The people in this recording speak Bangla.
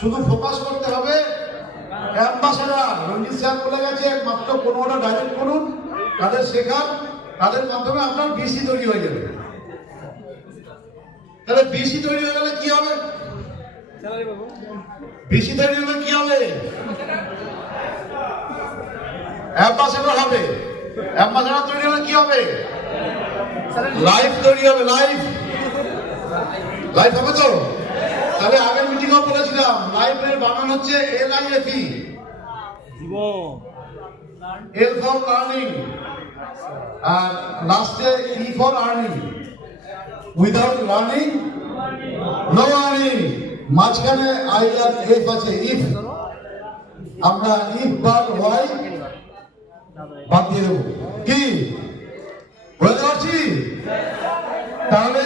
শুধু ফোকাস করতে হবে অ্যাম্বাসেডর। রঞ্জিত স্যার বলে গেছে মাত্র 15টা ডাইরেক্ট করুন, তাদের শেখান, তাদের মাধ্যমে আপনার বিসি তৈরি হয়ে যাবে। তাহলে বিসি তৈরি হয়ে গেলে কি হবে? বিসি তৈরি হলে কি হবে? অ্যাম্বাসেডর হবে। অ্যাম্বাসেডর তৈরি হলে কি হবে? লাইফ তৈরি হবে। লাইফ লাইফ হবে তো? তাহলে আগের মিটিংও বলেছিলাম লাইফের বানান হচ্ছে LIFE, L ফর লার্নিং আর লাস্টে E for earning. Without learning no earning. মাঝখানে I আর F আছে, ইফ। আমরা ইফ বা ওয়াই বাদ দিয়ে দেবো। কি বুঝতে পারছি? তাহলে